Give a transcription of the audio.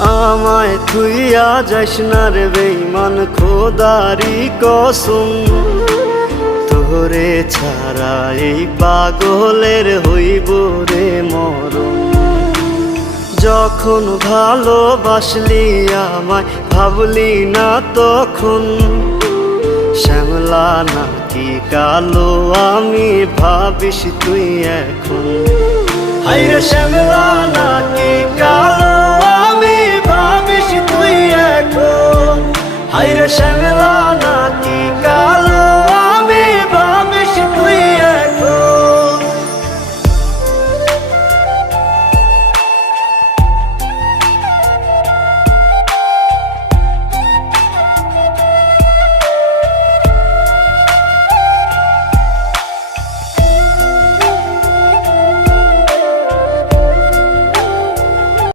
আমায় থুইয়া যাস না রে বেঈমান, খোদারি কসম। তোরে ছাড়া এই পাগলের হইব রে মরণ। যখন ভালোবাসলি আমায় ভাবলি না তখন, শ্যামলা নাকি কালো আমি ভাবিস তুই এখন। হায়রে শ্যামলা নাকি